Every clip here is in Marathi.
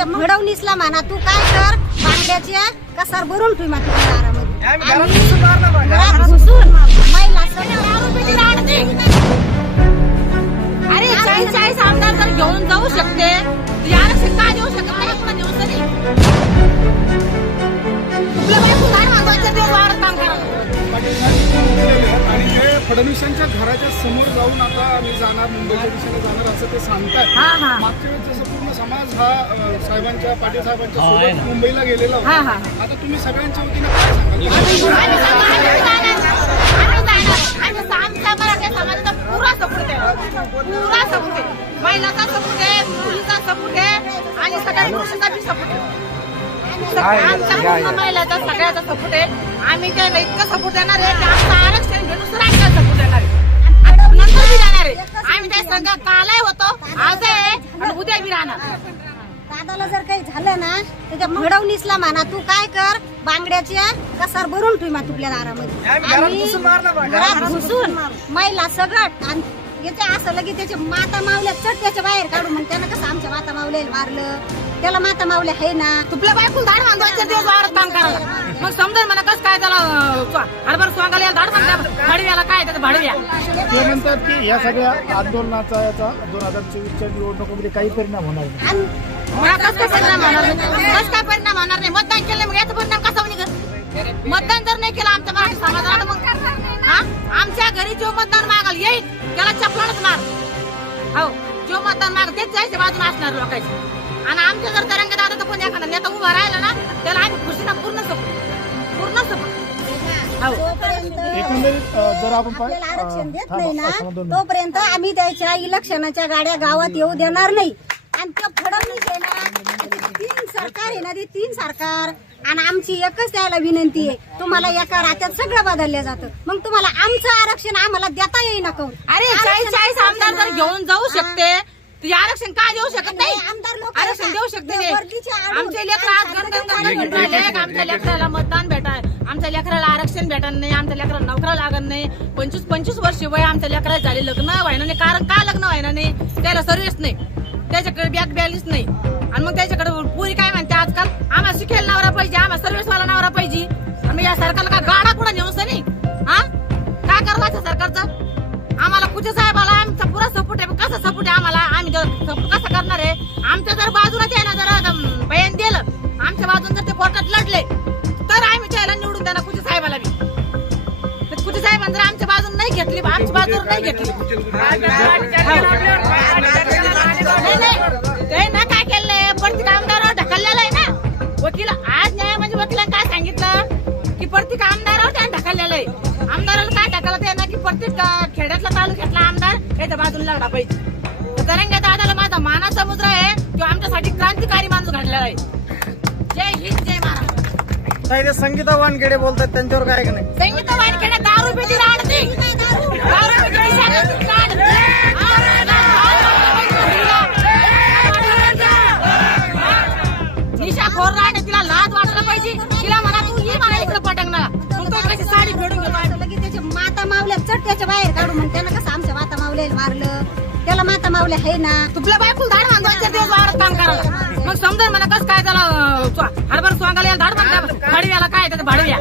त्या घडवणीसला म्हणा. तू काय कर? बांगड्याच्या कसार भरून ठेव मात्र दारामध्ये. आणि घरात घुसून महिला. अरे चाळीस चाळीस आमदार जर घेऊन जाऊ शकते. फडणवीसांच्या घराच्या समोर जाऊन आता आम्ही जाणार मुंबईच्या दिशेने जाणार असं ते सांगताय हा, हा. मागच्या वेळेस जसं पूर्ण समाज हा साहेबांच्या पाटील साहेबांच्या सोबत मुंबईला गेलेला हा, होता. हा. आता तुम्ही सगळ्यांच्या वतीने काय सांगाल? महिलाचा सपोर्ट आहे मुलीचा सपोर्ट आहे आणि सगळ्या पुरुषाचा बी सपोर्ट आहे. आमच्या महिलाचा सगळ्याचा सपोर्ट आहे. आम्ही त्याला इतकं सपोर्ट देणार आहे की आमचं आरक्षण घेऊन दुसरं आमच्याला सपोर्ट देणार आहे आणि नंतर बी देणार आहे आम्ही त्या संघ कालही होतो. आज आहे आणि उद्या बी राहणार. दादाला जर काही झालं ना तर त्या घडवणीसला म्हणा तू काय कर बांगड्याच्या कसार भरून ठेव मात्र तुपल्या दारामध्ये. आणि घरात घुसून महिला सगळं आणि याचे असं लगे त्याचे माता मावल्या चट त्याच्या बाहेर काढू मग त्यानं कसं आमच्या माता मावल्याला मारलं? त्याला माता मावल्या आहे ना. तुपल्या बायकून धाड बांधवायचे दिवस वावरात काम करायला. मग समजा मला कसं काय त्याला हरभर स्वांगाला याला धाड बांधल्या भाडव्याला काय त्याचं भाडव्या? ते म्हणतात की या सगळ्या आंदोलनाचा याचा दोन हजार चोवीसच्या निवडणुकीमध्ये काही परिणाम होणार नाही. मला कसं काय परिणाम होणार नाही? कसं काय परिणाम होणार नाही? मतदान केलं मग याचा परिणाम कसा होईल? मतदान जर नाही केलं आमच्या मराठी समाजाला मग हा? आमच्या घरी जो मतदान मागल येईल त्याला चपलानच मार. हो जो मतदान मागल तेच जायचे बाजून असणार लोकांचे. आणि आमच्या जर तरंग दादा तर कोणी एखादा नेता उभा राहिला ना त्याला आम्ही खुशीना पूर्ण सपोर्ट पूर्ण सपोर्ट हो जोपर्यंत एकंदरीत अ, जर आपण पाह- आपल्याला आरक्षण अ, देत थांबा, नाही ना थांबा दोन मिनिटं. तोपर्यंत आम्ही त्याच्या इलेक्शनाच्या गाड्या गावात येऊ देणार नाही. आणि तो फडणवीस आहे ना तीन सरकार आहे ना ते तीन सरकार. आणि आमची एकच त्याला विनंती आहे तुम्हाला एका रात्यात सगळं बदललं जातं. मग तुम्हाला आमचं आरक्षण आम्हाला देता येईना काहून अरे चाळीस चाळीस आमदार जर घेऊन जाऊ शकते. आरक्षण का देऊ शकत नाही? आमदार लोक आरक्षण देऊ शकते नाही. आमचे लेकर आज गणगण घेऊन राहिले की आमच्या लेकराला मतदान भेटाय आमच्या लेकराला आरक्षण भेटणार नाही. आमच्या लेकराला नोकरा लागत नाही. पंचवीस पंचवीस वर्ष वय आमच्या लेकराला झाले. लग्न व्हायना नाही. कारण का लग्न व्हायना नाही? त्याला सर्व्हिस नाही. त्याच्याकडे बॅग बॅलन्स नाही. आणि मग त्याच्याकडे पुरी काय म्हणते आजकाल? आम्हाला शिकेल नवरा पाहिजे. आम्हाला सर्व्हिस वाला नवरा पाहिजे. आम्ही या सरकारला का गाडा कुठं नेऊन नाही हा? काय करायचं सरकारचं? आम्हाला पूजा साहेबाला आमचा पुरा सपोर्ट आहे. कसा सपोर्ट आहे आम्हाला? कसा करणार आहे? आमच्या जर बाजूला आहे ना जर बयान दिलं. आमच्या बाजून जर ते कोर्टात लढले तर आम्ही त्याला निवडून देणार पूजा साहेबाला बी. तर पूजा साहेबांनी जर आमच्या बाजून नाही घेतली आमची बाजू नाही घेतली. ते ना काय केलंय? प्रत्येक आमदारावर ढकललेलं आहे ना. वकील आज न्याय म्हणजे वकिलांनी काय सांगितलं? की प्रत्येक आमदारावर त्याने ढकललेलं आहे. आमदाराला काय ढकलत आहे ना की प्रत्येक खेड्यातला तालुक्यातला आमदार त्याच्या बाजूला लागला पाहिजे. ताई ते संगीता वानखेडे बोलतात त्यांच्यावर काय का नाही? संगीत वानखेडे दारू पिती दारू तिला लाज वाटलं पाहिजे. तिला तू ये मला इकडे पटकणार मग तो कशी साडी फेडून घेतो असं लगे त्याचे माता मावल्या चट त्याच्या बाहेर काढू मग त्यानं कसं आमच्या माता मावल्याला मारलं? त्याला माता मावल्या आहे ना? तुपल्या बायकून धाड बांधवायचे दिवस वावरात काम करायला. मग समजा मला कसं काय त्याला भाडव्याला काय त्याचं? भाडव्या.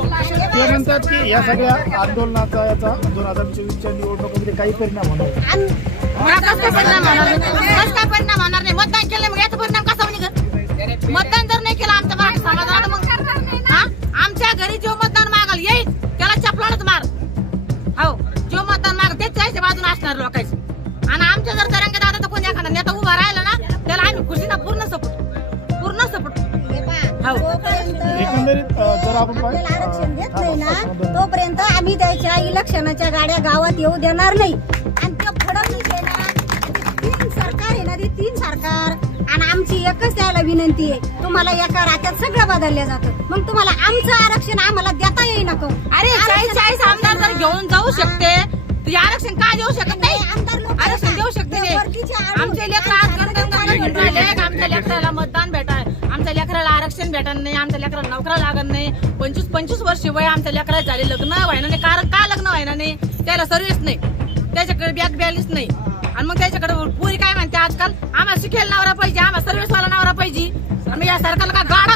ते म्हणतात की या सगळ्या आंदोलनाचा याचा दोन हजार चोवीसच्या निवडणुकीमध्ये काही परिणाम होणार नाही. मला कसं परिणाम होणार? नाही कसं काय परिणाम होणार नाही? मतदान एकंदरीत अ, जर आपण पाह- आपल्याला आरक्षण देत थांबा, नाही ना थांबा, दोन मिनिटं. तोपर्यंत आम्ही त्याच्या इलेक्शनाच्या गाड्या गावात येऊ देणार नाही. आणि ते फडणवीस आहे ना ते तीन सरकार आहे ना ते तीन सरकार. आणि आमची एकच त्याला विनंती आहे तुम्हाला एका रात्यात सगळं बदललं जातं. मग तुम्हाला आमचं आरक्षण आम्हाला देता येईना का अरे चाळीस चाळीस आमदार जर घेऊन जाऊ शकते. आरक्षण का देऊ शकत नाही आमदार लोक आरक्षण देऊ शकते नाही आमचे लेकर आमच्या लेकराला मतदान नाही नोकरा लागत नाही. पंचवीस पंचवीस वर्ष वय आमच्या लेकरा झाले लग्न व्हायना नाही. कारण का लग्न व्हायना नाही? त्याला सर्विस नाही. त्याच्याकडे बॅग बॅलन्स नाही. आणि मग त्याच्याकडे पुरी काय म्हणते आजकाल? आम्हाला शिकेल नवरा पाहिजे आम्हाला सर्व्हिस वाला नवरा पाहिजे. या सरकारला का गाड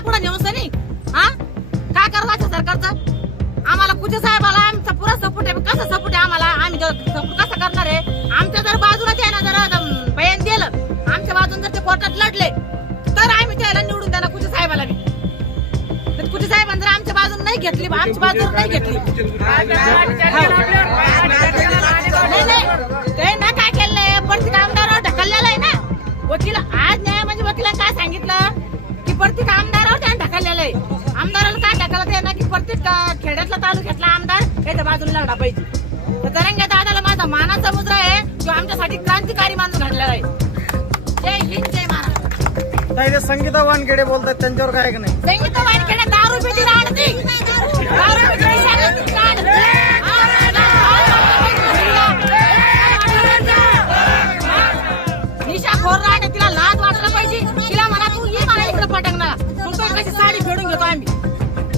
आमच्या बाजून नाही घेतली आमची बाजू नाही घेतली. नाही नाही ते ना काय केलंय प्रत्येक आमदारावर ढकललेलं आहे ना. वकील आज न्याय म्हणजे वकिलांनी काय सांगितलं? की प्रत्येक आमदारावर त्याने ढकललेलं आहे. आमदाराला काय ढकलत आहे ना की प्रत्येक खेड्यातला तालुक्यातला आमदार त्याच्या बाजूला लढा पाहिजे. तर तरंगे दादाला माझा मानाचा मुद्रा आहे जो आमच्यासाठी क्रांतिकारी माणूस घडलेला आहे. जय हिंद जय महाराज संगीता वानखेडे बोलतात त्यांच्यावर काय नाही? संगीत वानखेडे दारू पिती राहते दारू पिती